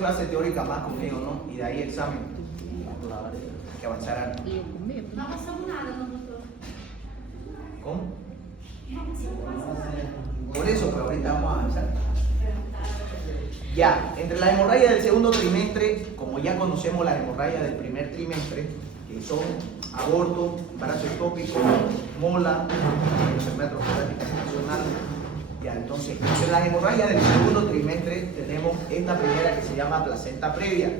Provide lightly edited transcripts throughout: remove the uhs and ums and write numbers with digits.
clases teóricas más conmigo, ¿no? Y de ahí examen. Hay que avanzar algo. No pasamos nada, ¿no, doctor? ¿Cómo? Por eso, pero ahorita vamos a avanzar. Ya, entre las hemorragias del segundo trimestre, como ya conocemos las hemorragias del primer trimestre, que son aborto, embarazo ectópico, mola, enfermedad trofótica gestacional. Ya, entonces, en las hemorragias del segundo trimestre tenemos esta primera que se llama placenta previa,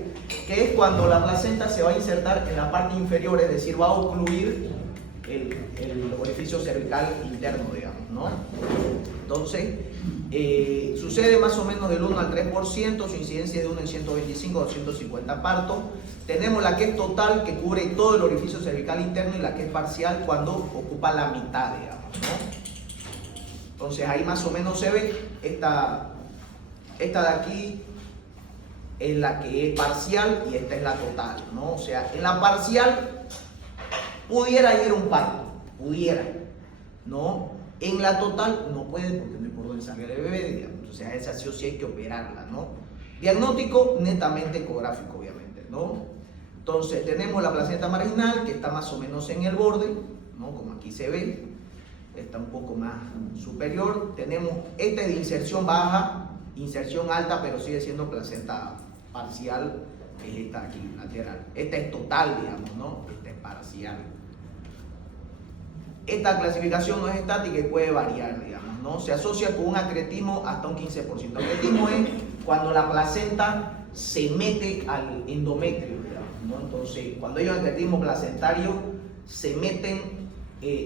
que es cuando la placenta se va a insertar en la parte inferior, es decir, va a ocluir el orificio cervical interno, digamos, ¿no? Entonces, sucede más o menos del 1 al 3%, su incidencia es de 1 en 125 a 250 partos. Tenemos la que es total, que cubre todo el orificio cervical interno, y la que es parcial, cuando ocupa la mitad, digamos, ¿no? Entonces, ahí más o menos se ve esta de aquí es la que es parcial y esta es la total, ¿no? O sea, en la parcial pudiera ir un parto, pudiera, ¿no? En la total no puede porque no hay por dónde sangre el bebé, digamos. O sea, esa sí o sí hay que operarla, ¿no? Diagnóstico netamente ecográfico, obviamente, ¿no? Entonces, tenemos la placenta marginal, que está más o menos en el borde, ¿no? Como aquí se ve, está un poco más superior. Tenemos esta de inserción baja, inserción alta, pero sigue siendo placenta parcial, que es esta aquí, lateral. Esta es total, digamos, ¿no? Esta es parcial. Esta clasificación no es estática y puede variar, digamos, ¿no? Se asocia con un acretismo hasta un 15%. Acretismo es cuando la placenta se mete al endometrio, digamos, ¿no? Entonces, cuando hay un acretismo placentario, se meten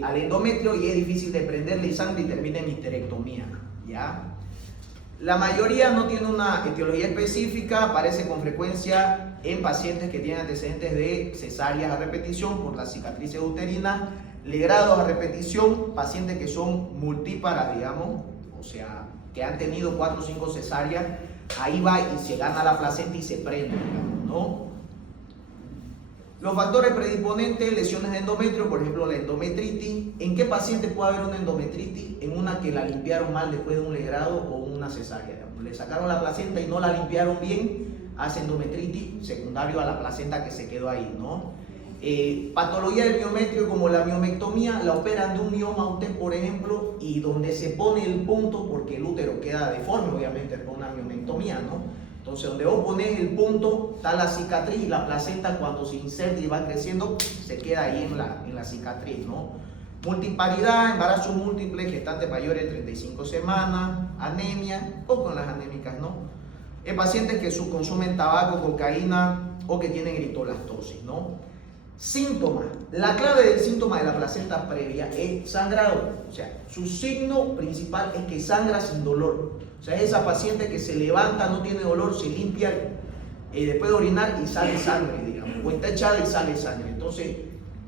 al endometrio y es difícil de prenderle sangre y termina en histerectomía, ¿ya? La mayoría no tiene una etiología específica, aparece con frecuencia en pacientes que tienen antecedentes de cesáreas a repetición por las cicatrices uterinas, legrados a repetición, pacientes que son multíparas, digamos, o sea, que han tenido 4 o 5 cesáreas, ahí va y se gana la placenta y se prende, digamos, ¿no? Los factores predisponentes, lesiones de endometrio, por ejemplo la endometritis. ¿En qué paciente puede haber una endometritis? En una que la limpiaron mal después de un legrado o una cesárea. Le sacaron la placenta y no la limpiaron bien, hace endometritis secundario a la placenta que se quedó ahí, ¿no? Patología del miometrio, como la miomectomía, la operan de un mioma usted, por ejemplo, y donde se pone el punto, porque el útero queda deforme, obviamente, por una miomectomía, ¿no? Entonces, donde vos ponés el punto, está la cicatriz, y la placenta, cuando se inserta y va creciendo, se queda ahí en la cicatriz, ¿no? Multiparidad, embarazos múltiples, gestantes mayores de 35 semanas, anemia, o con las anémicas, ¿no? Pacientes que consumen tabaco, cocaína, o que tienen eritolactosis, ¿no? Síntomas. La clave del síntoma de la placenta previa es sangrado. O sea, su signo principal es que sangra sin dolor. O sea, es esa paciente que se levanta, no tiene dolor, se limpia después de orinar y sale sangre, digamos. O está echada y sale sangre. Entonces,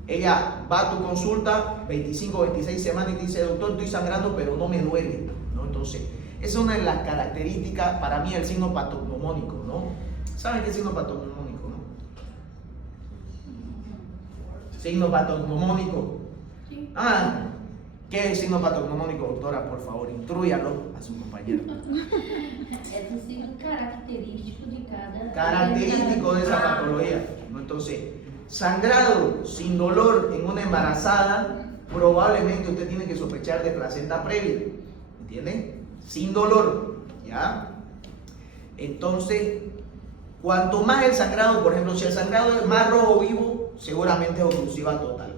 ella va a tu consulta 25 o 26 semanas y te dice, doctor, estoy sangrando, pero no me duele, ¿no? Entonces, esa es una de las características, para mí, del signo patognomónico, ¿no? ¿Saben qué es signo patognomónico? Signo patognomónico. Sí. ¿Qué es el signo patognomónico, doctora? Por favor, intrúyalo a su compañero. Es un signo característico de cada... Característico de esa patología, ¿no? Entonces, sangrado sin dolor en una embarazada, probablemente usted tiene que sospechar de placenta previa, ¿entiende? Sin dolor, ¿ya? Entonces, cuanto más el sangrado, por ejemplo, si el sangrado es más rojo vivo, seguramente es oclusiva total.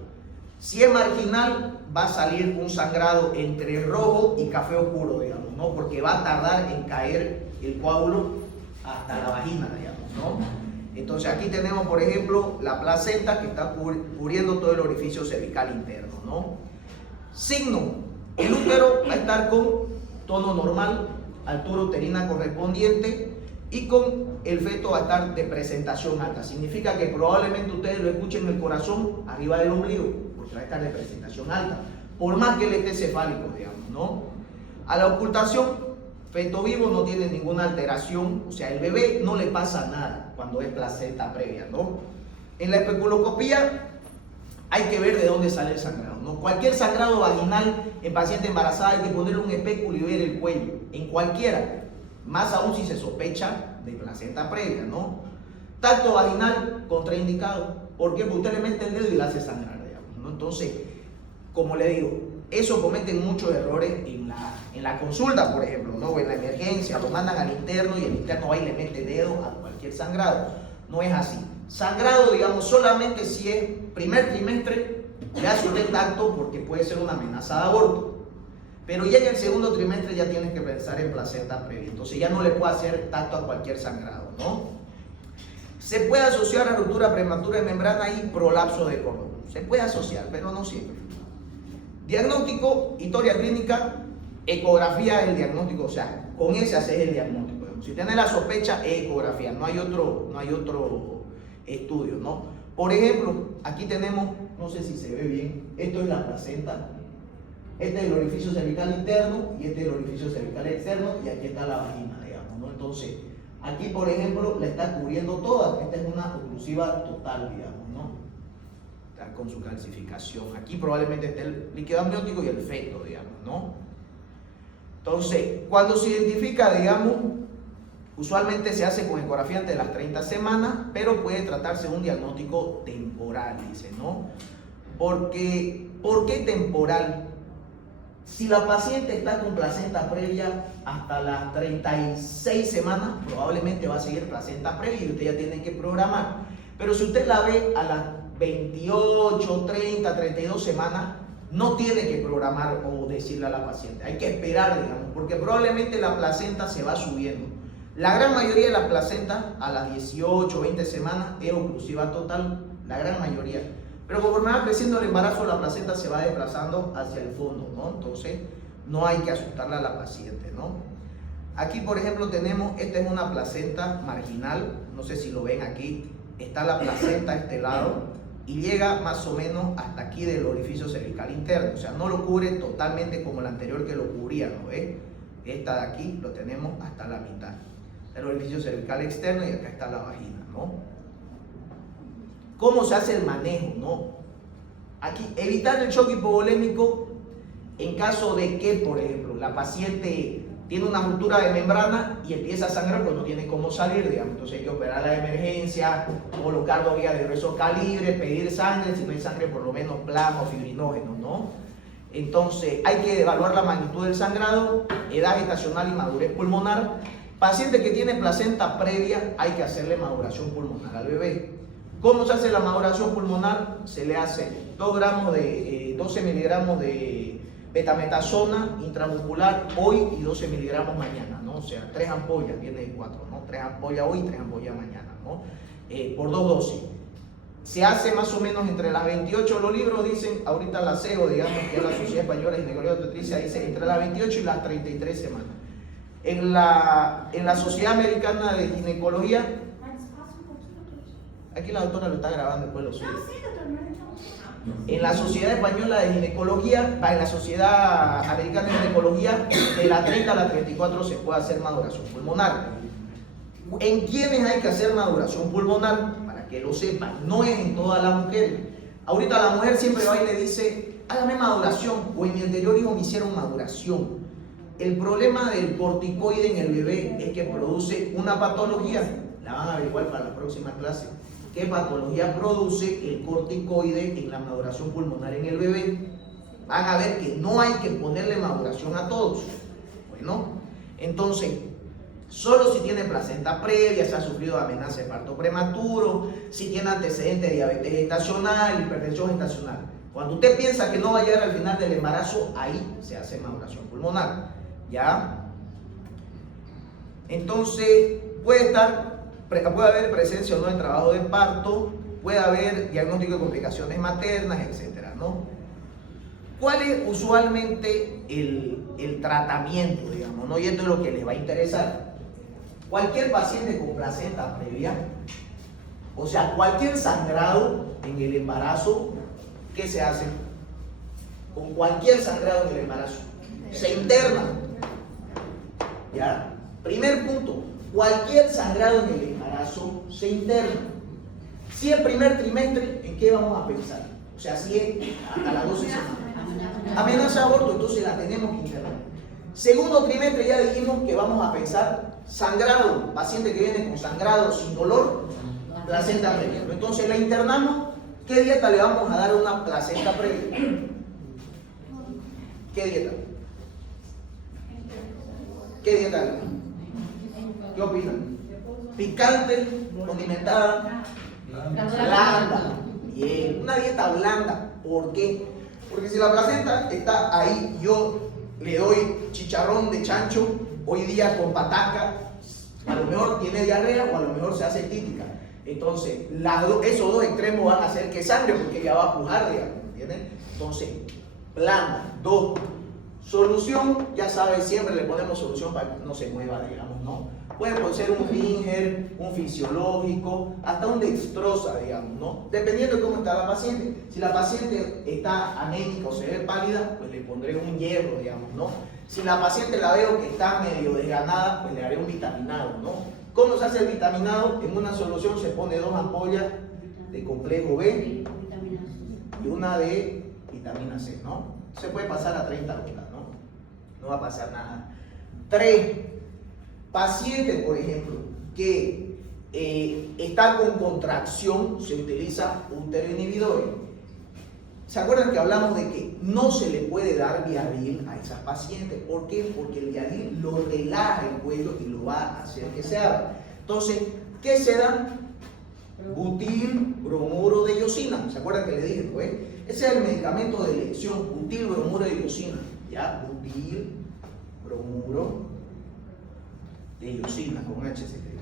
Si es marginal, va a salir un sangrado entre rojo y café oscuro, digamos, ¿no? Porque va a tardar en caer el coágulo hasta la vagina, digamos, ¿no? Entonces aquí tenemos, por ejemplo, la placenta que está cubriendo todo el orificio cervical interno, ¿no? Signo: el útero va a estar con tono normal, altura uterina correspondiente, y con el feto va a estar de presentación alta. Significa que probablemente ustedes lo escuchen en el corazón, arriba del ombligo, porque va a estar de presentación alta, por más que él esté cefálico, digamos, ¿no? A la ocultación, feto vivo no tiene ninguna alteración, o sea, el bebé no le pasa nada cuando es placenta previa, ¿no? En la especuloscopía hay que ver de dónde sale el sangrado, ¿no? Cualquier sangrado vaginal en paciente embarazada hay que ponerle un espéculo y ver el cuello, en cualquiera. Más aún si se sospecha de placenta previa, ¿no? Tacto vaginal contraindicado. ¿Por qué? Porque usted le mete el dedo y la hace sangrar, digamos, ¿no? Entonces, como le digo, eso cometen muchos errores en la consulta, por ejemplo, ¿no? O en la emergencia, lo mandan al interno y el interno va y le mete dedo a cualquier sangrado. No es así. Sangrado, digamos, solamente si es primer trimestre, le hace usted tacto porque puede ser una amenaza de aborto. Pero ya en el segundo trimestre ya tienes que pensar en placenta previa. Entonces ya no le puede hacer tacto a cualquier sangrado, ¿no? Se puede asociar a ruptura prematura de membrana y prolapso de cordón. Se puede asociar, pero no siempre. Diagnóstico, historia clínica, ecografía es el diagnóstico, o sea, con ese haces el diagnóstico. Si tienes la sospecha, ecografía, no hay otro estudio, ¿no? Por ejemplo, aquí tenemos, no sé si se ve bien, esto es la placenta, este es el orificio cervical interno y este es el orificio cervical externo y aquí está la vagina, digamos, ¿no? Entonces, aquí, por ejemplo, la está cubriendo toda, esta es una oclusiva total, digamos, ¿no? Está con su calcificación. Aquí probablemente esté el líquido amniótico y el feto, digamos, ¿no? Entonces, cuando se identifica, digamos, usualmente se hace con ecografía antes de las 30 semanas, pero puede tratarse de un diagnóstico temporal, dice, ¿no? Porque, ¿por qué temporal? Si la paciente está con placenta previa hasta las 36 semanas, probablemente va a seguir placenta previa y usted ya tiene que programar. Pero si usted la ve a las 28, 30, 32 semanas, no tiene que programar o decirle a la paciente. Hay que esperar, digamos, porque probablemente la placenta se va subiendo. La gran mayoría de las placentas a las 18, 20 semanas es oclusiva total, la gran mayoría. Pero conforme va creciendo el embarazo, la placenta se va desplazando hacia el fondo, ¿no? Entonces, no hay que asustarle a la paciente, ¿no? Aquí, por ejemplo, tenemos, esta es una placenta marginal, no sé si lo ven aquí, está la placenta a este lado y llega más o menos hasta aquí del orificio cervical interno, o sea, no lo cubre totalmente como el anterior que lo cubría, ¿no ves? Esta de aquí lo tenemos hasta la mitad, el orificio cervical externo y acá está la vagina, ¿no? ¿Cómo se hace el manejo, no? Aquí, evitar el shock hipovolémico en caso de que, por ejemplo, la paciente tiene una ruptura de membrana y empieza a sangrar, pues no tiene cómo salir, digamos. Entonces hay que operar la emergencia, colocar 2 vías de grueso calibre, pedir sangre, si no hay sangre, por lo menos plasma o fibrinógeno, ¿no? Entonces hay que evaluar la magnitud del sangrado, edad gestacional y madurez pulmonar. Paciente que tiene placenta previa, hay que hacerle maduración pulmonar al bebé. ¿Cómo se hace la maduración pulmonar? Se le hace 12 miligramos de betametasona intramuscular hoy y 12 miligramos mañana, ¿no? O sea, 3 ampollas, viene de 4, ¿no? 3 ampollas hoy y 3 ampollas mañana, ¿no? Por 2 dosis. Se hace más o menos entre las 28, los libros dicen, ahorita la CEO, digamos, que es la Sociedad Española de Ginecología y Obstetricia, dice entre las 28 y las 33 semanas. En la Sociedad Americana de Ginecología, aquí la doctora lo está grabando, después lo sube. En la Sociedad Española de Ginecología, en la Sociedad Americana de Ginecología, de la 30 a la 34 se puede hacer maduración pulmonar. ¿En quiénes hay que hacer maduración pulmonar? Para que lo sepan, no es en todas las mujeres. Ahorita la mujer siempre va y le dice, hágame maduración, o en mi anterior hijo me hicieron maduración. El problema del corticoide en el bebé es que produce una patología, la van a averiguar para la próxima clase. ¿Qué patología produce el corticoide en la maduración pulmonar en el bebé? Van a ver que no hay que ponerle maduración a todos. Bueno, entonces, solo si tiene placenta previa, se ha sufrido amenaza de parto prematuro, si tiene antecedentes de diabetes gestacional, hipertensión gestacional. Cuando usted piensa que no va a llegar al final del embarazo, ahí se hace maduración pulmonar. ¿Ya? Entonces, puede haber presencia o no de trabajo de parto, puede haber diagnóstico de complicaciones maternas, etcétera, ¿no? ¿Cuál es usualmente el tratamiento, digamos, ¿no? Y esto es lo que les va a interesar. Cualquier paciente con placenta previa, o sea, cualquier sangrado en el embarazo, ¿qué se hace? Con cualquier sangrado en el embarazo, se interna. ¿Ya? Primer punto, cualquier sangrado en el embarazo se interna. Si es primer trimestre, ¿en qué vamos a pensar? O sea, si es hasta las 12 semanas. Amenaza de aborto, entonces la tenemos que internar. Segundo trimestre ya dijimos que vamos a pensar sangrado, paciente que viene con sangrado sin dolor, placenta previa. Entonces la internamos, ¿qué dieta le vamos a dar a una placenta previa? ¿Qué dieta? ¿Qué dieta le damos? ¿Qué opinan? Picante, condimentada, blanda. Bien, una dieta blanda. ¿Por qué? Porque si la placenta está ahí, yo le doy chicharrón de chancho hoy día con pataca, a lo mejor tiene diarrea o a lo mejor se hace títica. Entonces, esos dos extremos van a hacer que sangre porque ella va a pujar, digamos, ¿entienden? Entonces, blanda. 2. Solución, ya sabes, siempre le ponemos solución para que no se mueva, digamos, ¿no? Puede ser un Ringer, un fisiológico, hasta un dextrosa, digamos, ¿no? Dependiendo de cómo está la paciente. Si la paciente está anémica o se ve pálida, pues le pondré un hierro, digamos, ¿no? Si la paciente la veo que está medio desganada, pues le haré un vitaminado, ¿no? ¿Cómo se hace el vitaminado? En una solución se pone 2 ampollas de complejo B y una de vitamina C, ¿no? Se puede pasar a 30 gotas, ¿no? No va a pasar nada. 3. Paciente, por ejemplo, que está con contracción, se utiliza útero-inhibidores. ¿Se acuerdan que hablamos de que no se le puede dar Viadil a esas pacientes? ¿Por qué? Porque el Viadil lo relaja el cuello y lo va a hacer que se abra. Entonces, ¿qué se da? Butil bromuro de iosina. ¿Se acuerdan que le dije? Pues? Ese es el medicamento de elección, butil bromuro de iosina. ¿Ya? Butil bromuro de iosina, con H se queda.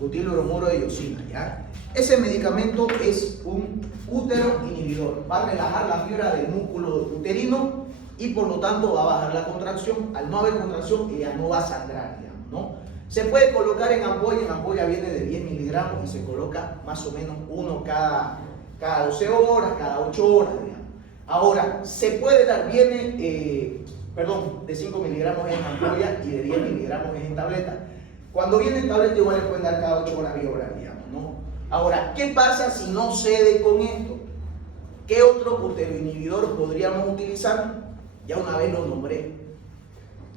Butil bromuro de iosina, ¿ya? Ese medicamento es un útero inhibidor. Va a relajar la fibra del músculo uterino y por lo tanto va a bajar la contracción. Al no haber contracción, ella no va a sangrar, digamos, ¿no? Se puede colocar en ampolla viene de 10 miligramos y se coloca más o menos uno cada 12 horas, cada 8 horas, digamos. Ahora, se puede dar, de 5 miligramos en ampolla y de 10 miligramos en tableta. Cuando viene en tableta igual le pueden dar cada 8 horas vía oral, digamos, ¿no? Ahora, ¿qué pasa si no cede con esto? ¿Qué otro uteroinhibidor podríamos utilizar? Ya una vez lo nombré.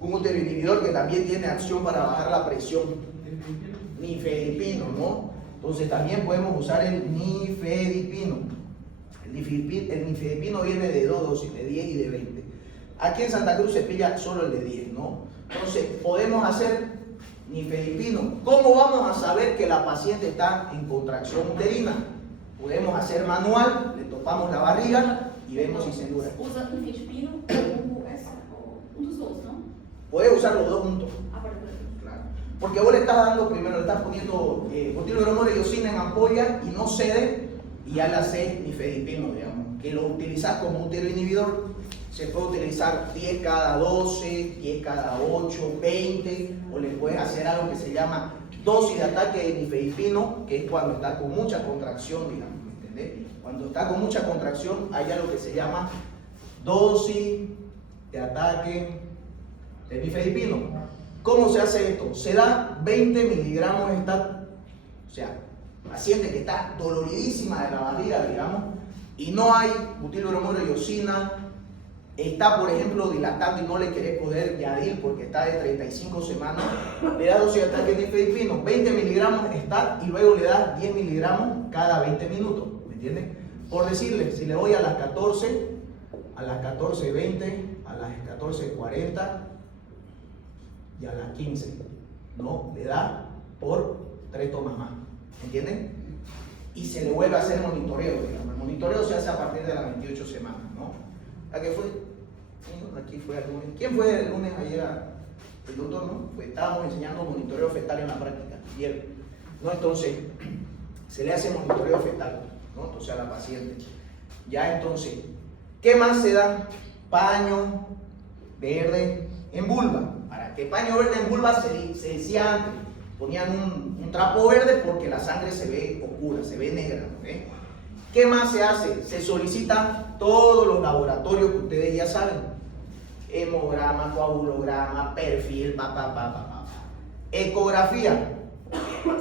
Un uteroinhibidor que también tiene acción para bajar la presión. Nifedipino, ¿no? Entonces también podemos usar el nifedipino. El nifedipino viene de 2 dosis, de 10 y de 20. Aquí en Santa Cruz se pilla solo el de 10, ¿no? Entonces, podemos hacer nifedipino. ¿Cómo vamos a saber que la paciente está en contracción uterina? Podemos hacer manual, le topamos la barriga y vemos si se endura. Usa nifedipino o dos dois, ¿no? Puedes usar los dos juntos. Claro. Porque vos le estás dando, primero le estás poniendo butil bromuro de iosina en ampolla y no cede, y ya le haces nifedipino, digamos, que lo utilizas como uteroinhibidor. Se puede utilizar 10 cada 12, 10 cada 8, 20, o le puedes hacer algo que se llama dosis de ataque de nifedipino, que es cuando está con mucha contracción, digamos, ¿me entendés? Cuando está con mucha contracción hay algo que se llama dosis de ataque de nifedipino. ¿Cómo se hace esto? Se da 20 miligramos de o sea, paciente que está doloridísima de la barriga, digamos, y no hay butil bromuro de iosina, está, por ejemplo, dilatando y no le querés poder Viadil porque está de 35 semanas, le da dosis de ataque de nifedipino, 20 miligramos está y luego le da 10 miligramos cada 20 minutos, ¿me entiendes? Por decirle, si le doy a las 14, a las 14:20, a las 14:40 y a las 15, ¿no? Le da por 3 tomas más, ¿entienden? Y se le vuelve a hacer monitoreo, digamos. El monitoreo se hace a partir de las 28 semanas, ¿no? ¿A qué fue? Aquí fue el lunes. ¿Quién fue el lunes ayer? El doctor, ¿no? Estábamos enseñando monitoreo fetal en la práctica, ayer, ¿no? Entonces, se le hace monitoreo fetal, ¿no? Entonces a la paciente. Ya entonces, ¿qué más se da? Paño verde en vulva. ¿Para qué paño verde en vulva? Se decía antes, ponían un trapo verde porque la sangre se ve oscura, se ve negra, ¿okay? ¿Qué más se hace? Se solicitan todos los laboratorios que ustedes ya saben. Hemograma, coagulograma, perfil, ecografía.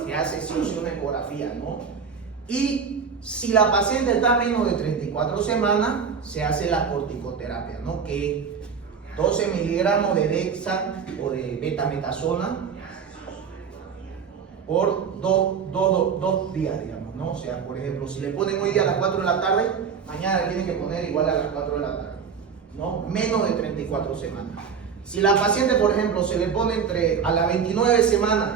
Se hace sí o sí una ecografía, ¿no? Y si la paciente está a menos de 34 semanas, se hace la corticoterapia, ¿no? Que 12 miligramos de Dexa o de betametasona por dos días, digamos, ¿no? O sea, por ejemplo, si le ponen hoy día a las 4 de la tarde, mañana le tienen que poner igual a las 4 de la tarde, ¿no? Menos de 34 semanas. Si la paciente, por ejemplo, se le pone a las 29 semanas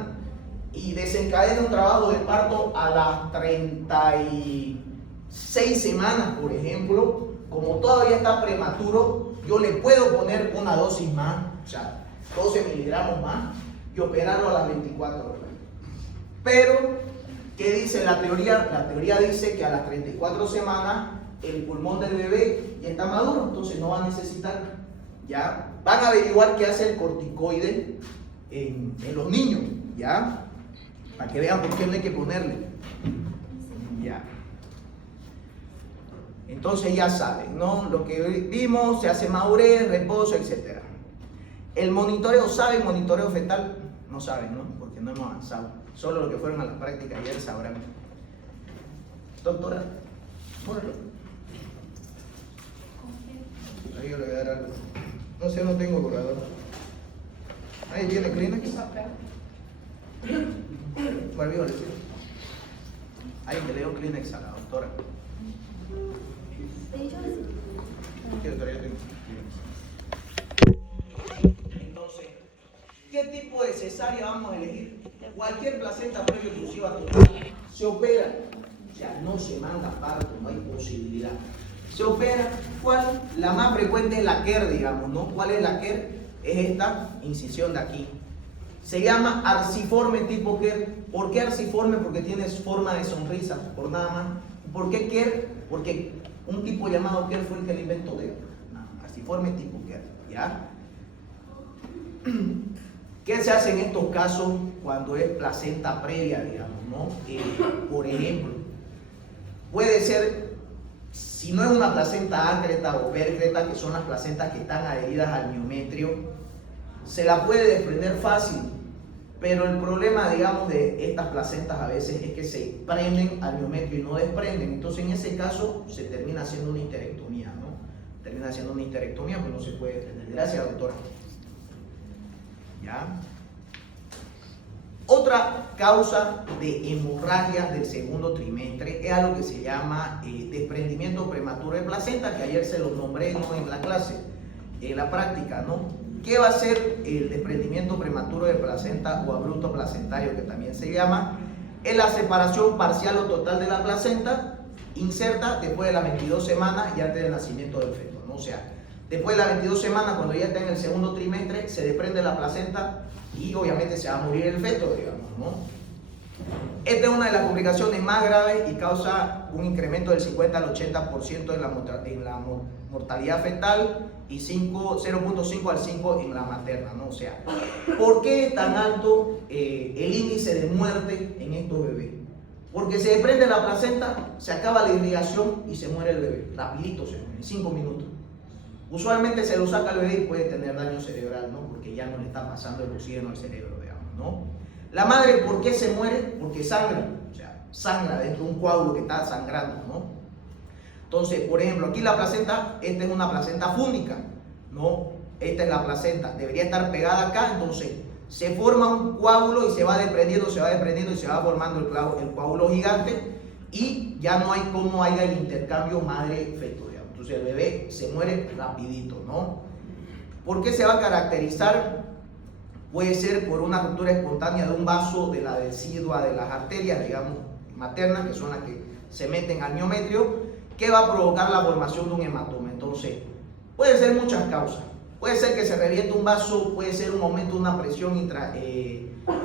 y desencadena un trabajo de parto a las 36 semanas, por ejemplo, como todavía está prematuro, yo le puedo poner una dosis más, o sea, 12 miligramos más, y operarlo a las 24 horas. Pero, ¿qué dice la teoría? La teoría dice que a las 34 semanas el pulmón del bebé ya está maduro, entonces no va a necesitar, ya. Van a averiguar qué hace el corticoide en los niños, ya, para que vean por qué no hay que ponerle, ya. Entonces ya saben, ¿no? Lo que vimos, se hace madurez, reposo, etc. El monitoreo, ¿saben monitoreo fetal? No saben, ¿no? Porque no hemos avanzado. Solo los que fueron a la práctica ayer sabrán. Doctora, órale. Ahí yo le voy a dar algo. No sé, no tengo borrador. Ahí viene Kleenex. Barbijo, le pido. Ahí le leo Kleenex a la doctora. ¿Qué doctora? Yo tengo Kleenex. Entonces, ¿qué tipo de cesárea vamos a elegir? Cualquier placenta previo exclusiva total se opera, o sea, no se manda a parto, no hay posibilidad. Se opera, ¿cuál? La más frecuente es la KER, digamos, ¿no? ¿Cuál es la KER? Es esta incisión de aquí. Se llama arciforme tipo KER. ¿Por qué arciforme? Porque tiene forma de sonrisa, por nada más. ¿Por qué KER? Porque un tipo llamado KER fue el que lo inventó, arciforme tipo KER, ¿ya? ¿Qué se hace en estos casos cuando es placenta previa, digamos, ¿no? Por ejemplo, puede ser, si no es una placenta ácreta o pércreta, que son las placentas que están adheridas al miometrio, se la puede desprender fácil, pero el problema, digamos, de estas placentas a veces es que se prenden al miometrio y no desprenden. Entonces, en ese caso, se termina haciendo una histerectomía, ¿no? Termina haciendo una histerectomía, pues no se puede desprender. Gracias, doctora. ¿Ya? Otra causa de hemorragias del segundo trimestre es algo que se llama desprendimiento prematuro de placenta, que ayer se lo nombré, ¿no? En la clase, en la práctica, ¿no? ¿Qué va a ser el desprendimiento prematuro de placenta o abrupto placentario, que también se llama? Es la separación parcial o total de la placenta inserta después de las 22 semanas y antes del nacimiento del feto, ¿no? O sea, después de las 22 semanas, cuando ya está en el segundo trimestre, se desprende la placenta y obviamente se va a morir el feto, digamos, ¿no? Esta es una de las complicaciones más graves y causa un incremento del 50 al 80% en la mortalidad fetal y 0.5 al 5 en la materna, ¿no? O sea, ¿por qué es tan alto el índice de muerte en estos bebés? Porque se desprende la placenta, se acaba la irrigación y se muere el bebé, rapidito se muere, en 5 minutos. Usualmente se lo saca al bebé y puede tener daño cerebral, ¿no? Porque ya no le está pasando el oxígeno al cerebro, digamos, ¿no? La madre, ¿por qué se muere? Porque sangra, o sea, sangra dentro de un coágulo que está sangrando, ¿no? Entonces, por ejemplo, aquí la placenta, esta es una placenta fúndica, ¿no? Esta es la placenta, debería estar pegada acá, entonces se forma un coágulo y se va desprendiendo y se va formando el coágulo gigante y ya no hay cómo haya el intercambio madre-feto. Entonces el bebé se muere rapidito, ¿no? ¿Por qué se va a caracterizar? Puede ser por una ruptura espontánea de un vaso de la decidua de las arterias, digamos, maternas, que son las que se meten al miometrio, que va a provocar la formación de un hematoma. Entonces, puede ser muchas causas. Puede ser que se reviente un vaso, puede ser un aumento de una presión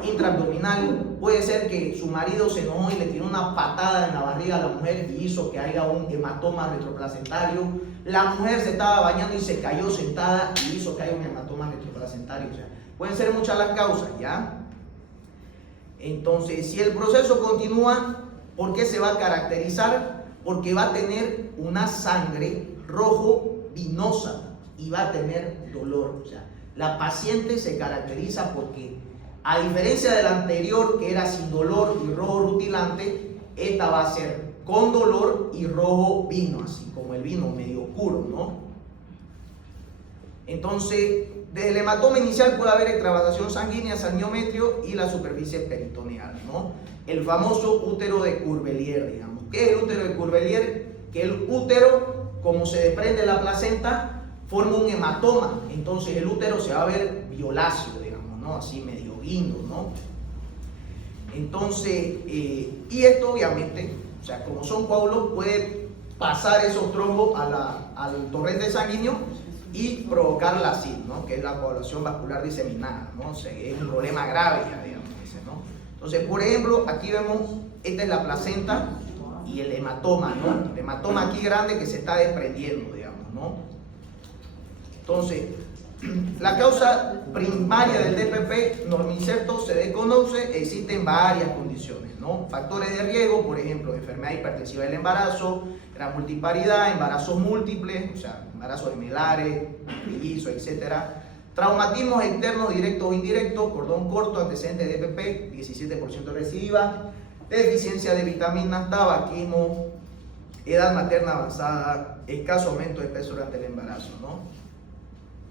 intraabdominal, puede ser que su marido se enojó y le tiró una patada en la barriga a la mujer y hizo que haya un hematoma retroplacentario. La mujer se estaba bañando y se cayó sentada y hizo que haya un hematoma retroplacentario. O sea, pueden ser muchas las causas, ¿ya? Entonces, si el proceso continúa, ¿por qué se va a caracterizar? Porque va a tener una sangre rojo vinosa y va a tener dolor. O sea, la paciente se caracteriza porque, a diferencia de la anterior, que era sin dolor y rojo rutilante, esta va a ser con dolor y rojo vino, así como el vino medio oscuro, ¿no? Entonces, desde el hematoma inicial puede haber extravasación sanguínea, sanguiometrio y la superficie peritoneal, ¿no? El famoso útero de Curbelier, digamos. ¿Qué es el útero de Curbelier? Que el útero, como se desprende la placenta, forma un hematoma. Entonces el útero se va a ver violáceo, digamos, ¿no? Así medio guindo, ¿no? Entonces, y esto obviamente, o sea, como son coágulos, puede pasar esos trombos al torrente sanguíneo y provocar la SID, ¿no? Que es la coagulación vascular diseminada, ¿no? O sea, es un problema grave ya, digamos, ese, ¿no? Entonces, por ejemplo, aquí vemos, esta es la placenta y el hematoma, ¿no? El hematoma aquí grande que se está desprendiendo, digamos, ¿no? Entonces, la causa primaria del DPP normoinserto se desconoce, existen varias condiciones, ¿no? Factores de riesgo, por ejemplo, enfermedad hipertensiva del embarazo, gran multiparidad, embarazos múltiples, o sea, embarazos gemelares, mellizos, etc. Traumatismos externos, directos o indirectos, cordón corto, antecedentes de DPP, 17% de recidiva, deficiencia de vitaminas, tabaquismo, edad materna avanzada, escaso aumento de peso durante el embarazo, ¿no?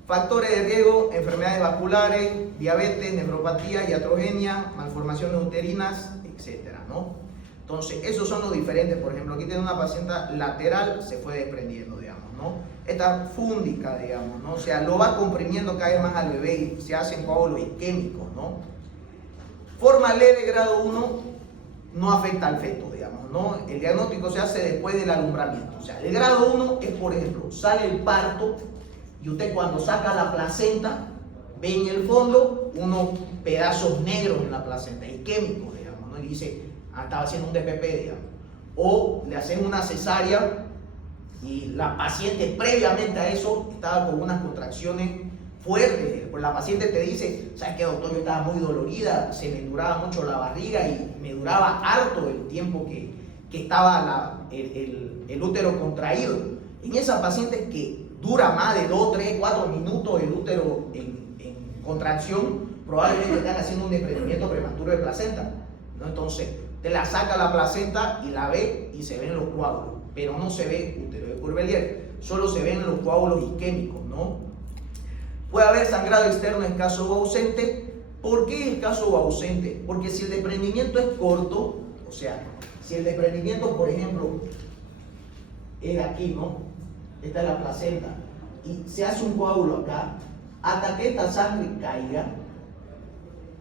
Factores de riesgo, enfermedades vasculares, diabetes, nefropatía, iatrogenia, malformaciones uterinas, etcétera, ¿no? Entonces, esos son los diferentes. Por ejemplo, aquí tiene una paciente lateral, se fue desprendiendo, digamos, ¿no? Esta fúndica, digamos, ¿no? O sea, lo va comprimiendo cada vez más al bebé y se hacen coágulos isquémicos, ¿no? Forma leve, grado 1, no afecta al feto, digamos, ¿no? El diagnóstico se hace después del alumbramiento. O sea, el grado 1 es, por ejemplo, sale el parto y usted cuando saca la placenta ve en el fondo unos pedazos negros en la placenta, isquémicos, digamos, ¿no? Y dice, estaba haciendo un DPP, digamos. O le hacen una cesárea y la paciente previamente a eso estaba con unas contracciones fuertes. Pues la paciente te dice, ¿sabes qué, doctor? Yo estaba muy dolorida, se me duraba mucho la barriga y me duraba harto el tiempo que estaba el útero contraído. En esa paciente que dura más de 2, 3, 4 minutos el útero en contracción, probablemente están haciendo un desprendimiento prematuro de placenta, ¿no? Entonces, te la saca la placenta y la ve y se ven los coágulos, pero no se ve útero de Curbelier, solo se ven los coágulos isquémicos, ¿no? Puede haber sangrado externo escaso o ausente. ¿Por qué escaso o ausente? Porque si el desprendimiento es corto, o sea, si el desprendimiento, por ejemplo, es de aquí, ¿no? Esta es la placenta, y se hace un coágulo acá, hasta que esta sangre caiga,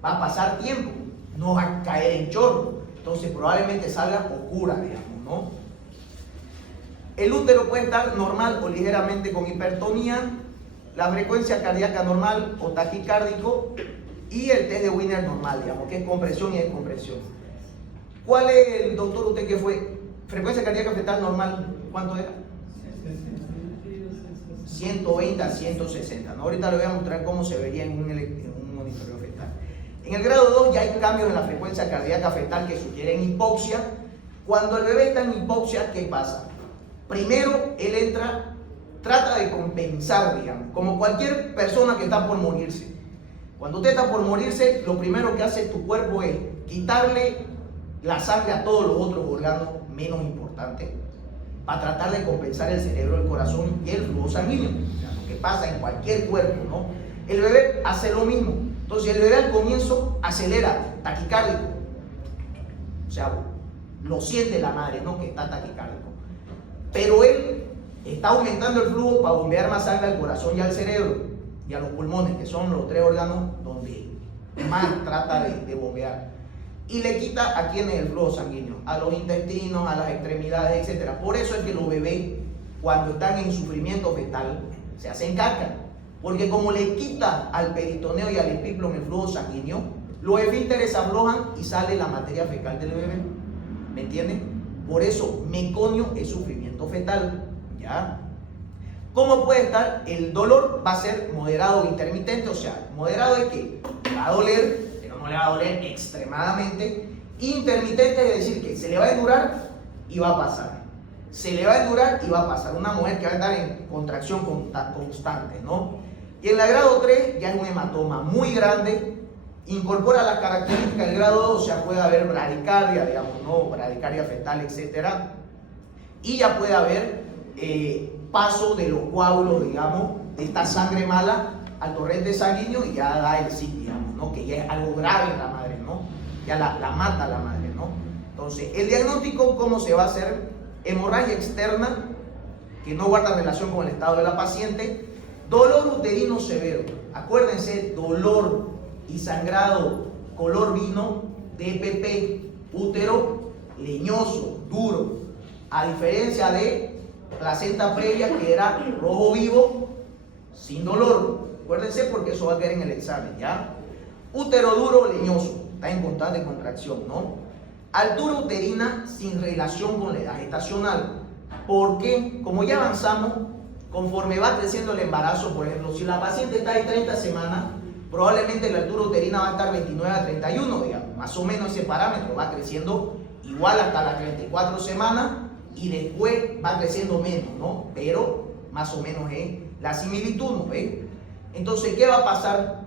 va a pasar tiempo, no va a caer en chorro, entonces probablemente salga oscura, digamos, ¿no? El útero puede estar normal o ligeramente con hipertonía, la frecuencia cardíaca normal o taquicárdico, y el test de Wiener normal, digamos, que es compresión y descompresión. ¿Cuál es el doctor usted que fue? Frecuencia cardíaca fetal normal, ¿cuánto era? 120 a 160, ¿no? Ahorita le voy a mostrar cómo se vería en un monitoreo fetal. En el grado 2 ya hay cambios en la frecuencia cardíaca fetal que sugieren hipoxia. Cuando el bebé está en hipoxia, ¿qué pasa? Primero, él entra, trata de compensar, digamos, como cualquier persona que está por morirse. Cuando usted está por morirse, lo primero que hace tu cuerpo es quitarle la sangre a todos los otros órganos menos importantes, para tratar de compensar el cerebro, el corazón y el flujo sanguíneo, o sea, lo que pasa en cualquier cuerpo, ¿no? El bebé hace lo mismo. Entonces el bebé al comienzo acelera, taquicárdico, o sea, lo siente la madre, ¿no? Que está taquicárdico, pero él está aumentando el flujo para bombear más sangre al corazón y al cerebro y a los pulmones, que son los 3 órganos donde más trata de bombear. Y le quita a quién es el flujo sanguíneo, a los intestinos, a las extremidades, etc. Por eso es que los bebés, cuando están en sufrimiento fetal, se hacen caca, porque como le quita al peritoneo y al epíplon el flujo sanguíneo, los esfínteres se aflojan y sale la materia fecal del bebé. ¿Me entienden? Por eso meconio es sufrimiento fetal, ¿ya? ¿Cómo puede estar? El dolor va a ser moderado o intermitente, o sea, moderado es que va a doler, no le va a doler extremadamente. Intermitente es decir que se le va a endurar y va a pasar. Se le va a endurar y va a pasar. Una mujer que va a estar en contracción constante, ¿no? Y en el grado 3 ya es un hematoma muy grande, incorpora las características del grado 2, o sea, puede haber bradicardia, digamos, ¿no? Bradicardia fetal, etc. Y ya puede haber paso de los coágulos, digamos, de esta sangre mala al torrente sanguíneo y ya da el sí, digamos, ¿no? Que ya es algo grave en la madre, ¿no? Ya la mata a la madre, ¿no? Entonces, el diagnóstico, ¿cómo se va a hacer? Hemorragia externa, que no guarda relación con el estado de la paciente. Dolor uterino severo. Acuérdense, dolor y sangrado color vino, DPP, útero leñoso, duro. A diferencia de placenta previa, que era rojo vivo, sin dolor. Acuérdense porque eso va a quedar en el examen, ¿ya? Útero duro, leñoso, está en constante contracción, ¿no? Altura uterina sin relación con la edad gestacional. Porque, como ya avanzamos, conforme va creciendo el embarazo, por ejemplo, si la paciente está de 30 semanas, probablemente la altura uterina va a estar 29 a 31, digamos, más o menos ese parámetro va creciendo igual hasta las 34 semanas y después va creciendo menos, ¿no? Pero más o menos es la similitud, ¿no? Entonces, ¿qué va a pasar?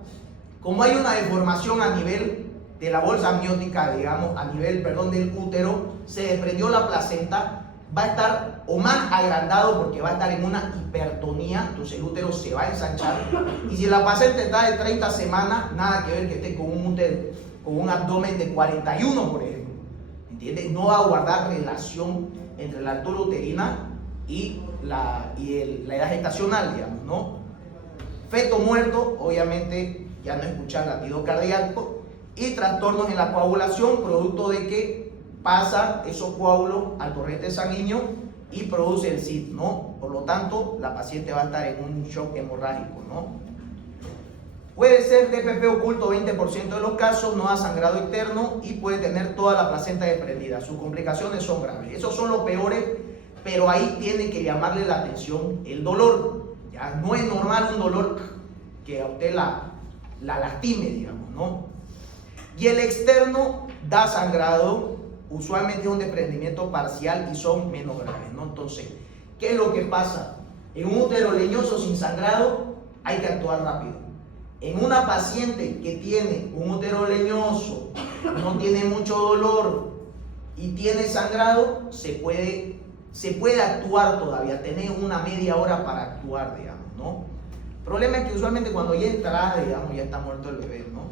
Como hay una deformación a nivel de la bolsa amniótica, digamos, a nivel, perdón, del útero, se desprendió la placenta, va a estar o más agrandado porque va a estar en una hipertonía, entonces el útero se va a ensanchar. Y si la paciente está de 30 semanas, nada que ver que esté con un útero, con un abdomen de 41, por ejemplo. ¿Entiendes? No va a guardar relación entre la altura uterina y la edad gestacional, digamos, ¿no? Feto muerto, obviamente ya no escuchar latido cardíaco, y trastornos en la coagulación, producto de que pasa esos coágulos al torrente sanguíneo y produce el SID, ¿no? Por lo tanto, la paciente va a estar en un shock hemorrágico, ¿no? Puede ser DPP oculto 20% de los casos, no da sangrado interno y puede tener toda la placenta desprendida. Sus complicaciones son graves. Esos son los peores, pero ahí tiene que llamarle la atención el dolor. Ya no es normal un dolor que a usted la lastime, digamos, ¿no? Y el externo da sangrado, usualmente es un desprendimiento parcial y son menos graves, ¿no? Entonces, ¿qué es lo que pasa? En un útero leñoso sin sangrado hay que actuar rápido. En una paciente que tiene un útero leñoso, no tiene mucho dolor y tiene sangrado, se puede actuar todavía, tener una media hora para actuar, digamos, ¿no? El problema es que usualmente cuando ya entra, digamos, ya está muerto el bebé, ¿no?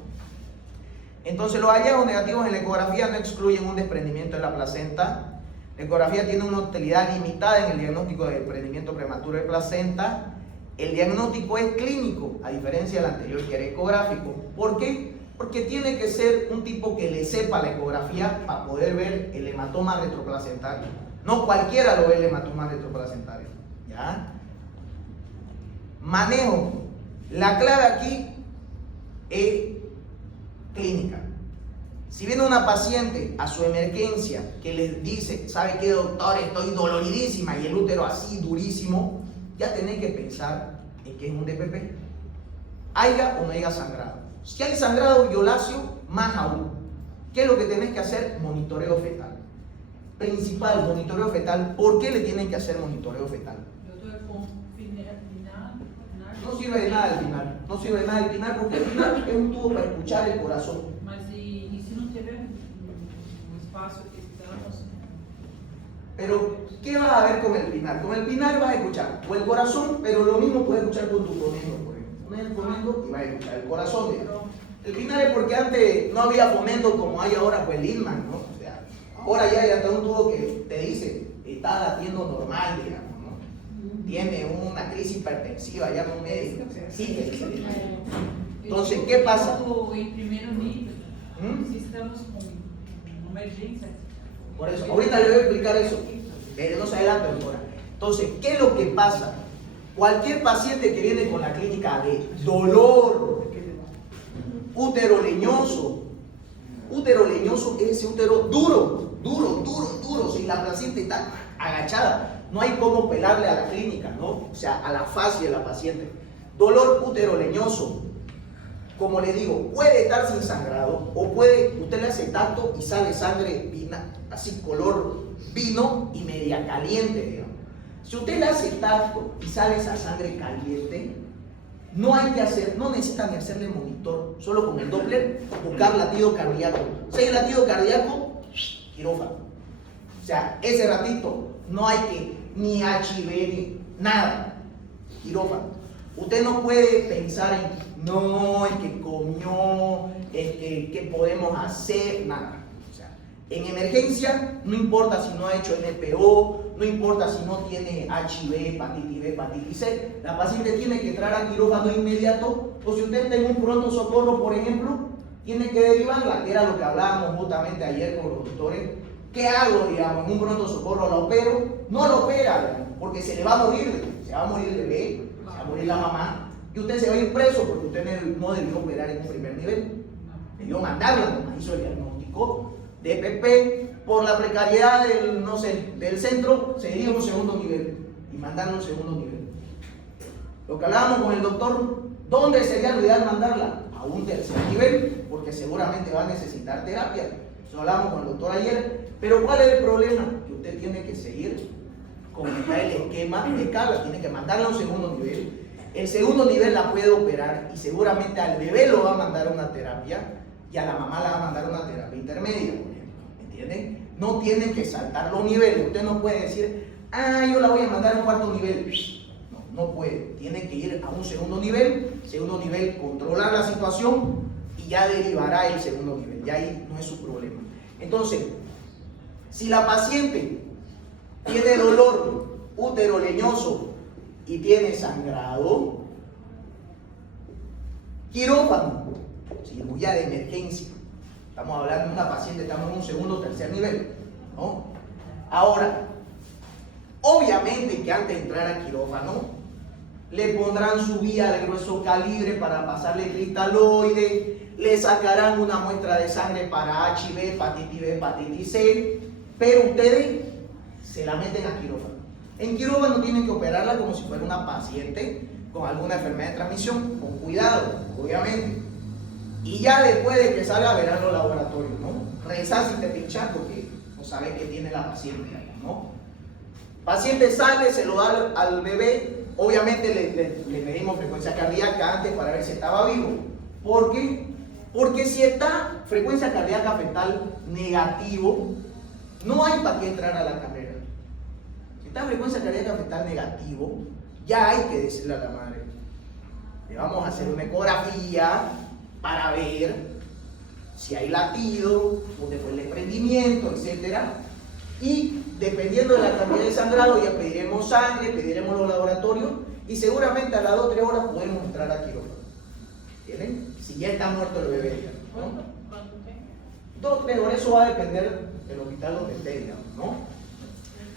Entonces, los hallazgos negativos en la ecografía no excluyen un desprendimiento de la placenta. La ecografía tiene una utilidad limitada en el diagnóstico de desprendimiento prematuro de placenta. El diagnóstico es clínico, a diferencia del anterior que era ecográfico. ¿Por qué? Porque tiene que ser un tipo que le sepa la ecografía para poder ver el hematoma retroplacentario. No cualquiera lo ve el hematoma retroplacentario, ¿ya? Manejo. La clave aquí es clínica. Si viene una paciente a su emergencia que les dice, ¿sabe qué, doctor? Estoy doloridísima y el útero así durísimo, ya tenés que pensar en que es un DPP. Haya o no haya sangrado. Si hay sangrado violáceo, más aún. ¿Qué es lo que tenés que hacer? Monitoreo fetal. Principal, monitoreo fetal. ¿Por qué le tienen que hacer monitoreo fetal? No sirve de nada el pinar. No sirve de nada el pinar porque el pinar es un tubo para escuchar el corazón. Pero, ¿qué vas a ver con el pinar? Con el pinar vas a escuchar o el corazón, pero lo mismo puedes escuchar con tu fomento, por ejemplo. Pones el fomento y vas a escuchar el corazón, digamos. El pinar es porque antes no había fomento como hay ahora con el Lindman, ¿no? O sea, ahora ya hay hasta un tubo que te dice, está latiendo normal, digamos, ¿no? Tiene una crisis hipertensiva, llama un médico. Sí, te dice. Entonces, ¿qué pasa? En primer nivel, si estamos con emergencia. Por eso, ahorita le voy a explicar eso, pero no se adelante ahora. Entonces, ¿qué es lo que pasa? Cualquier paciente que viene con la clínica de dolor, útero leñoso es ese útero duro, si la paciente está agachada, no hay cómo pelarle a la clínica, ¿no? O sea, a la fascia de la paciente. Dolor útero leñoso, como le digo, puede estar sin sangrado o puede, usted le hace tacto y sale sangre así color vino y media caliente, digamos. Si usted le hace tacto y sale esa sangre caliente, no necesita ni hacerle monitor, solo con el Doppler buscar latido cardíaco. Si hay latido cardíaco, quirófano. O sea, ese ratito no hay que ni HIV, nada, quirófano. Usted no puede pensar en, no, en que comió, en que podemos hacer, nada. O sea, en emergencia, no importa si no ha hecho NPO, no importa si no tiene HIV, hepatitis B, hepatitis C, la paciente tiene que entrar a quirófano inmediato, o si usted tiene un pronto socorro, por ejemplo, tiene que derivarla, que era lo que hablábamos justamente ayer con los doctores. ¿Qué hago, digamos, en un pronto socorro? ¿La opero? No lo opera, digamos, porque se le va a morir el bebé, se va a morir la mamá, y usted se va a ir preso porque usted no debió operar en un primer nivel, debió mandarla, como hizo el diagnóstico de EPP, por la precariedad del, no sé, del centro, se dio un segundo nivel, y mandarla a un segundo nivel. Lo que hablábamos con el doctor, ¿dónde sería lo ideal mandarla? A un tercer nivel, porque seguramente va a necesitar terapia. Eso hablamos con el doctor ayer. Pero ¿cuál es el problema? Que usted tiene que seguir con el esquema de Carla, tiene que mandarla a un segundo nivel. El segundo nivel la puede operar y seguramente al bebé lo va a mandar a una terapia y a la mamá la va a mandar a una terapia intermedia, por ejemplo. ¿Entienden? No tienen que saltar los niveles. Usted no puede decir, yo la voy a mandar a un cuarto nivel. No puede, tiene que ir a un segundo nivel, controlar la situación y ya derivará el segundo nivel, ya ahí no es su problema. Entonces, si la paciente tiene dolor útero leñoso y tiene sangrado, quirófano, cirugía de emergencia. Estamos hablando de una paciente, estamos en un segundo o tercer nivel, ¿no? Ahora, obviamente que antes de entrar a quirófano, le pondrán su vía de grueso calibre para pasarle cristaloide, le sacarán una muestra de sangre para HIV, hepatitis B, hepatitis C, pero ustedes se la meten a quirófano. En quirófano tienen que operarla como si fuera una paciente con alguna enfermedad de transmisión, con cuidado, obviamente. Y ya después de que salga, verán los laboratorios, ¿no? Revisar si te pinchan porque no sabes qué tiene la paciente, ¿no? Paciente sale, se lo da al bebé. Obviamente le medimos frecuencia cardíaca antes para ver si estaba vivo. ¿Por qué? Porque si está frecuencia cardíaca fetal negativo, no hay para qué entrar a la carrera. Si está frecuencia cardíaca fetal negativo, ya hay que decirle a la madre, le vamos a hacer una ecografía para ver si hay latido, dónde fue el desprendimiento, etc. Y dependiendo de la cantidad de sangrado, ya pediremos sangre, pediremos los laboratorios y seguramente a las 2 o 3 horas podemos entrar a quirófano. ¿Entienden? Si ya está muerto el bebé, ¿no? 2 o 3 horas, eso va a depender del hospital donde esté, digamos, ¿no?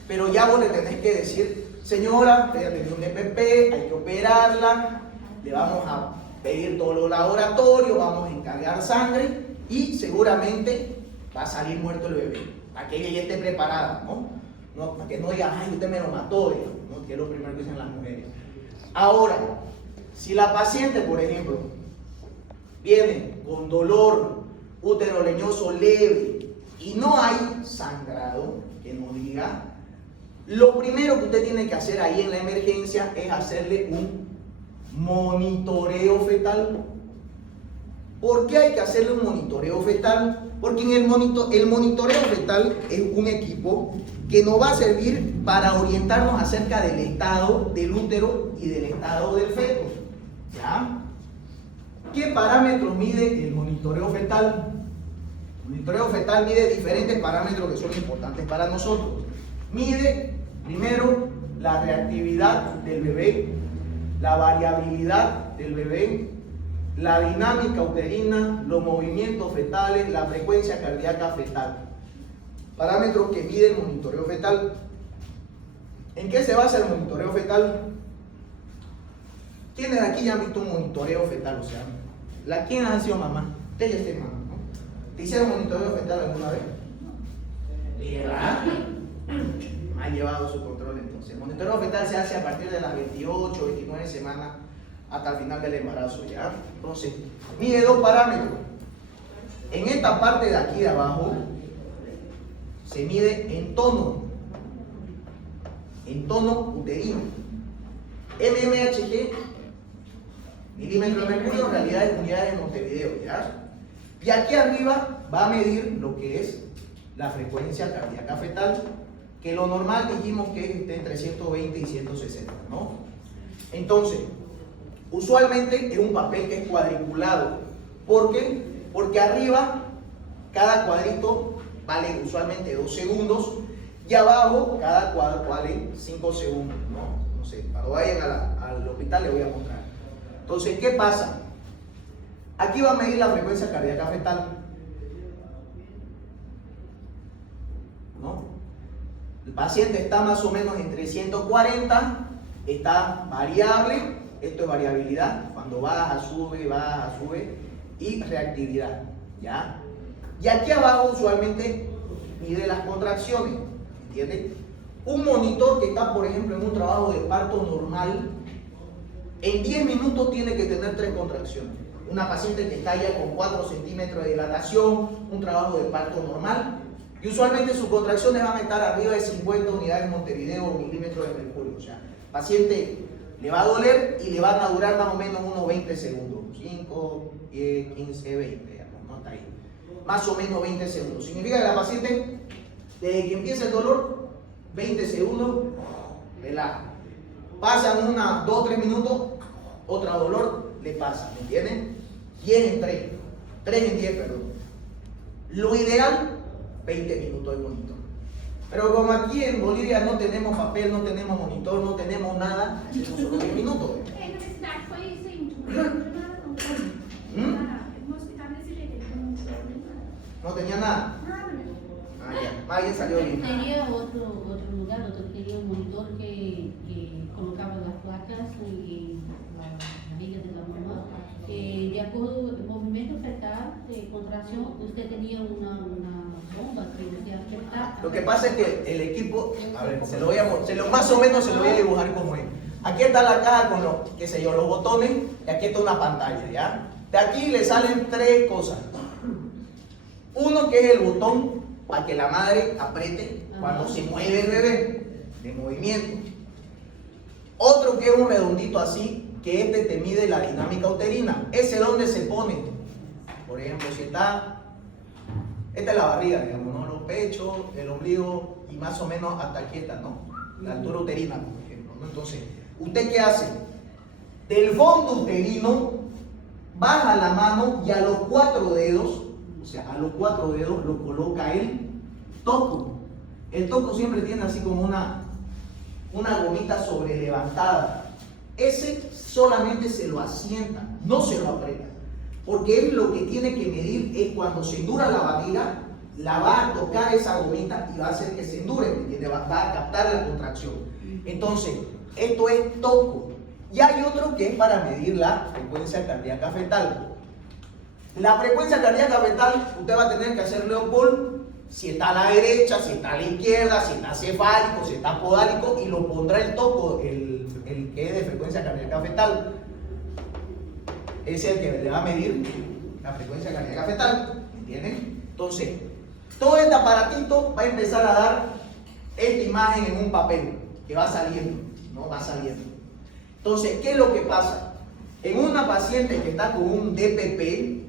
Pero ya vos le tenés que decir, señora, ella tiene un EPP, hay que operarla, le vamos a pedir todos los laboratorios, vamos a encargar sangre y seguramente va a salir muerto el bebé. Para que ella ya esté preparada, ¿no? Para que no diga, ay, usted me lo mató, ¿no? Que es lo primero que dicen las mujeres. Ahora, si la paciente, por ejemplo, viene con dolor útero leñoso leve y no hay sangrado, que no diga, lo primero que usted tiene que hacer ahí en la emergencia es hacerle un monitoreo fetal. ¿Por qué hay que hacerle un monitoreo fetal? Porque en el monitoreo fetal es un equipo que nos va a servir para orientarnos acerca del estado del útero y del estado del feto. ¿Ya? ¿Qué parámetros mide el monitoreo fetal? El monitoreo fetal mide diferentes parámetros que son importantes para nosotros. Mide, primero, la reactividad del bebé, la variabilidad del bebé, la dinámica uterina, los movimientos fetales, la frecuencia cardíaca fetal. Parámetros que mide el monitoreo fetal. ¿En qué se basa el monitoreo fetal? ¿Quiénes de aquí ya han visto un monitoreo fetal? O sea, ¿quiénes han sido mamá? Usted ya es mamá, ¿no? ¿Te hicieron monitoreo fetal alguna vez? ¿Verdad? Me ha llevado su control entonces. El monitoreo fetal se hace a partir de las 28, 29 semanas hasta el final del embarazo, ¿ya? Entonces, mide 2 parámetros. En esta parte de aquí de abajo se mide en tono uterino. mmHg, milímetro de mercurio, realidades unidades de Montevideo, ¿ya? Y aquí arriba va a medir lo que es la frecuencia cardíaca fetal, que lo normal dijimos que esté entre 120 y 160, ¿no? Entonces, usualmente es un papel que es cuadriculado. ¿Por qué? Porque arriba cada cuadrito vale usualmente 2 segundos y abajo cada cuadro vale 5 segundos, ¿no? No sé, cuando vayan al hospital les voy a mostrar. Entonces, ¿qué pasa? Aquí va a medir la frecuencia cardíaca fetal, ¿no? El paciente está más o menos entre 140, está variable, esto es variabilidad, cuando baja, sube, y reactividad, ¿ya? Y aquí abajo usualmente mide las contracciones, ¿entiendes? Un monitor que está, por ejemplo, en un trabajo de parto normal, en 10 minutos tiene que tener 3 contracciones. Una paciente que está ya con 4 centímetros de dilatación, un trabajo de parto normal, y usualmente sus contracciones van a estar arriba de 50 unidades de Montevideo o milímetros de mercurio. O sea, el paciente le va a doler y le van a durar más o menos unos 20 segundos. 5, 10, 15, 20, digamos, no está ahí. Más o menos 20 segundos. Significa que la paciente, desde que empieza el dolor, 20 segundos, relaja. Pasan 1, 2, 3 minutos, otro dolor le pasa, ¿me entienden? 10 en 3, 3 en 10, perdón. Lo ideal, 20 minutos de monitor. Pero como aquí en Bolivia no tenemos papel, no tenemos monitor, no tenemos nada, hacemos solo 10 minutos. A necessidade foi assim, ¿Mm? no hospital desse jeito, ele não No tenía nada. nada, né? Ah, ya. Alguien salió bien. Teria outro lugar, teria um monitor que colocava as placas na barriga da mamã. De acordo com o movimento fetal, de contracción, usted tenía una bomba que usted apretar. Lo que pasa es que el equipo, a ver, más o menos se lo voy a dibujar como es. Aquí está la caja con los, qué sé yo, los botones, y aquí está una pantalla, ¿ya? De aquí le salen 3 cosas. Uno que es el botón para que la madre apriete cuando se mueve el bebé, de movimiento. Otro que es un redondito así, que te mide la dinámica uterina. Ese es donde se pone. Por ejemplo, si esta es la barriga, digamos, ¿no? Los pechos, el ombligo y más o menos hasta aquí está, ¿no? La altura uterina, por ejemplo, ¿no? Entonces, ¿usted qué hace? Del fondo uterino baja la mano y a los 4 dedos, o sea, a los 4 dedos lo coloca el toco. El toco siempre tiene así como una gomita sobre levantada. Ese solamente se lo asienta, no se lo aprieta. Porque él lo que tiene que medir es cuando se endura la barriga, la va a tocar esa gomita y va a hacer que se endure, ¿me entiende? Va a captar la contracción. Entonces, esto es toco. Y hay otro que es para medir la frecuencia cardíaca fetal. La frecuencia cardíaca fetal, usted va a tener que hacer Leopold si está a la derecha, si está a la izquierda, si está cefálico, si está podálico, y lo pondrá el toco, el que es de frecuencia cardíaca fetal. Es el que le va a medir la frecuencia cardíaca fetal, ¿entienden? Entonces, todo este aparatito va a empezar a dar esta imagen en un papel que va saliendo, ¿no? Va saliendo. Entonces, ¿qué es lo que pasa? En una paciente que está con un DPP,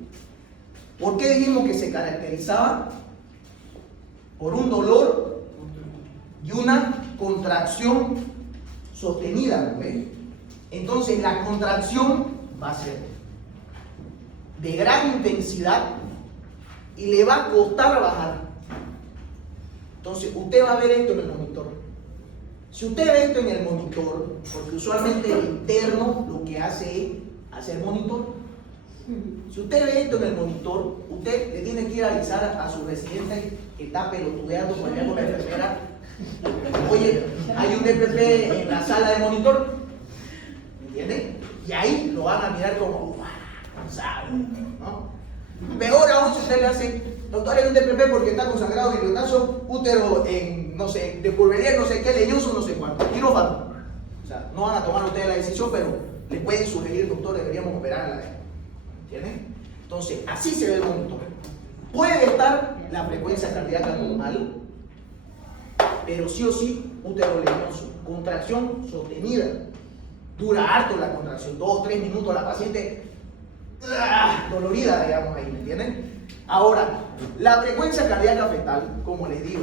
¿por qué dijimos que se caracterizaba? Por un dolor y una contracción sostenida, ¿ves? Entonces la contracción va a ser de gran intensidad y le va a costar bajar. Entonces usted va a ver esto en el monitor. Si usted ve esto en el monitor, porque usualmente el interno lo que hace es hacer monitor. Si usted ve esto en el monitor, usted le tiene que ir a avisar a su residente que está pelotudeando por allá con la enfermera. Oye, hay un DPP en la sala de monitor, ¿me entiende? Y ahí lo van a mirar como, ¿sabe? ¿No? Peor aún si usted le hace, doctor, hay un DPP porque está consagrado de glutazo, útero en, no sé, de pulvería, no sé qué, leñoso, no sé cuánto, quirófano. O sea, no van a tomar ustedes la decisión, pero le pueden sugerir, doctor, deberíamos operarla. ¿Entienden? Entonces, así se ve el monitor. Puede estar la frecuencia cardíaca normal, pero sí o sí, útero leñoso, contracción sostenida. Dura harto la contracción, 2 o 3 minutos, la paciente dolorida, digamos ahí, ¿me entienden? Ahora, la frecuencia cardíaca fetal, como les digo,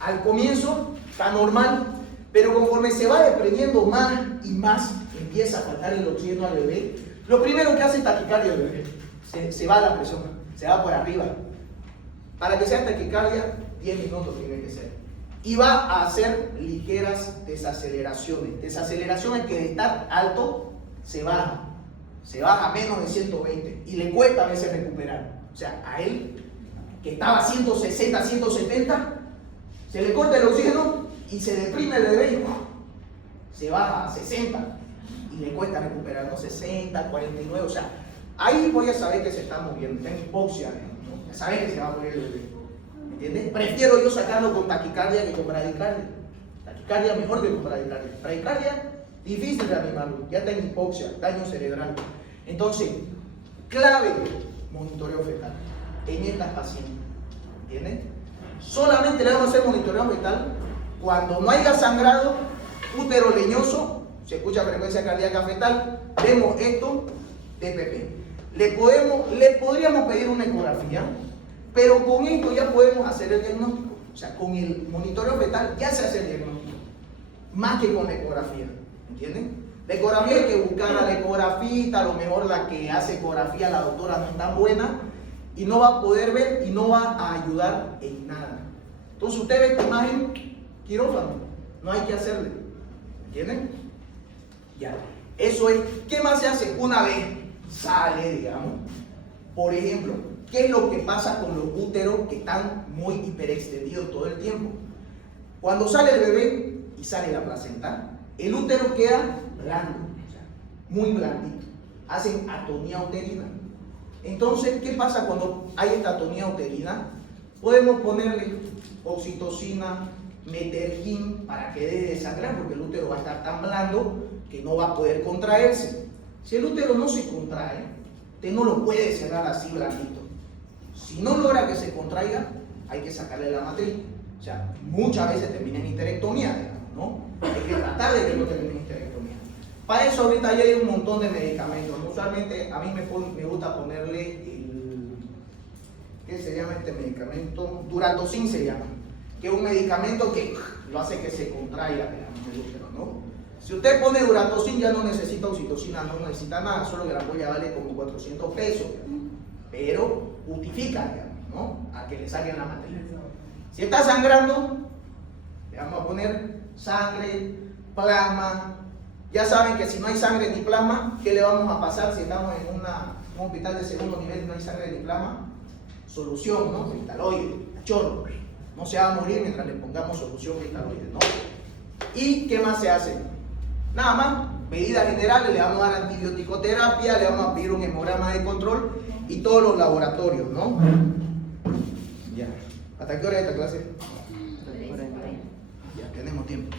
Al comienzo está normal, pero conforme se va deprimiendo más y más, empieza a faltar el oxígeno al bebé. Lo primero que hace es taquicardia al bebé. Se va la presión, se va por arriba. Para que sea taquicardia, 10 minutos tiene que ser. Y va a hacer ligeras desaceleraciones. Desaceleraciones que de estar alto se baja a menos de 120 y le cuesta a veces recuperar. O sea, a él, que estaba a 160, 170, se le corta el oxígeno y se deprime el bebé y se baja a 60 y le cuesta recuperar, ¿no? 60, 49, o sea, ahí voy a saber que se está muriendo, está en hipoxia, ¿no? Ya sabes que se va a morir el bebé, ¿entiendes? Prefiero yo sacarlo con taquicardia que con bradicardia. Taquicardia mejor que con bradicardia. Bradicardia, difícil de animarlo, ya está en hipoxia, daño cerebral. Entonces, clave, monitoreo fetal en estas pacientes, ¿entiendes? Solamente le vamos a hacer monitoreo fetal cuando no haya sangrado, útero leñoso, se escucha frecuencia cardíaca fetal, vemos esto, TPP. Le podríamos pedir una ecografía, pero con esto ya podemos hacer el diagnóstico. O sea, con el monitoreo fetal ya se hace el diagnóstico, más que con la ecografía, ¿entienden? La ecografía hay que buscar a la ecografista, a lo mejor la que hace ecografía, la doctora no es tan buena, y no va a poder ver y no va a ayudar en nada. Entonces usted ve esta imagen, quirófano, no hay que hacerle, ¿entienden? Ya, eso es. ¿Qué más se hace? Una vez sale, digamos, por ejemplo, ¿qué es lo que pasa con los úteros que están muy hiperextendidos todo el tiempo? Cuando sale el bebé y sale la placenta, el útero queda blando, o sea, muy blandito, hacen atonía uterina. Entonces, ¿qué pasa cuando hay esta atonía uterina? Podemos ponerle oxitocina, metergin para que deje de sangrar, porque el útero va a estar tan blando que no va a poder contraerse. Si el útero no se contrae, usted no lo puede cerrar así blandito. Si no logra que se contraiga, hay que sacarle la matriz. O sea, muchas veces termina en histerectomía, digamos, ¿no? Hay que tratar de que no termine en histerectomía. Para eso ahorita ya hay un montón de medicamentos. Usualmente a mí me gusta ponerle el... ¿Qué se llama este medicamento? Duratocin se llama. Que es un medicamento que lo hace que se contraiga, digamos, el útero, ¿no? Si usted pone Duratocin ya no necesita oxitocina, no necesita nada, solo que la ampolla vale como 400 pesos, digamos. Pero justifica, digamos, ¿no? A que le saquen la matriz. Si está sangrando, le vamos a poner sangre, plasma. Ya saben que si no hay sangre ni plasma, ¿qué le vamos a pasar si estamos en un hospital de segundo nivel y no hay sangre ni plasma? Solución, ¿no? Cristaloide, chorro. No se va a morir mientras le pongamos solución cristaloide, ¿no? ¿Y qué más se hace? Nada más, medidas generales, le vamos a dar antibioticoterapia, le vamos a pedir un hemograma de control y todos los laboratorios, ¿no? Ya. ¿Hasta qué hora es esta clase? Ya, tenemos tiempo.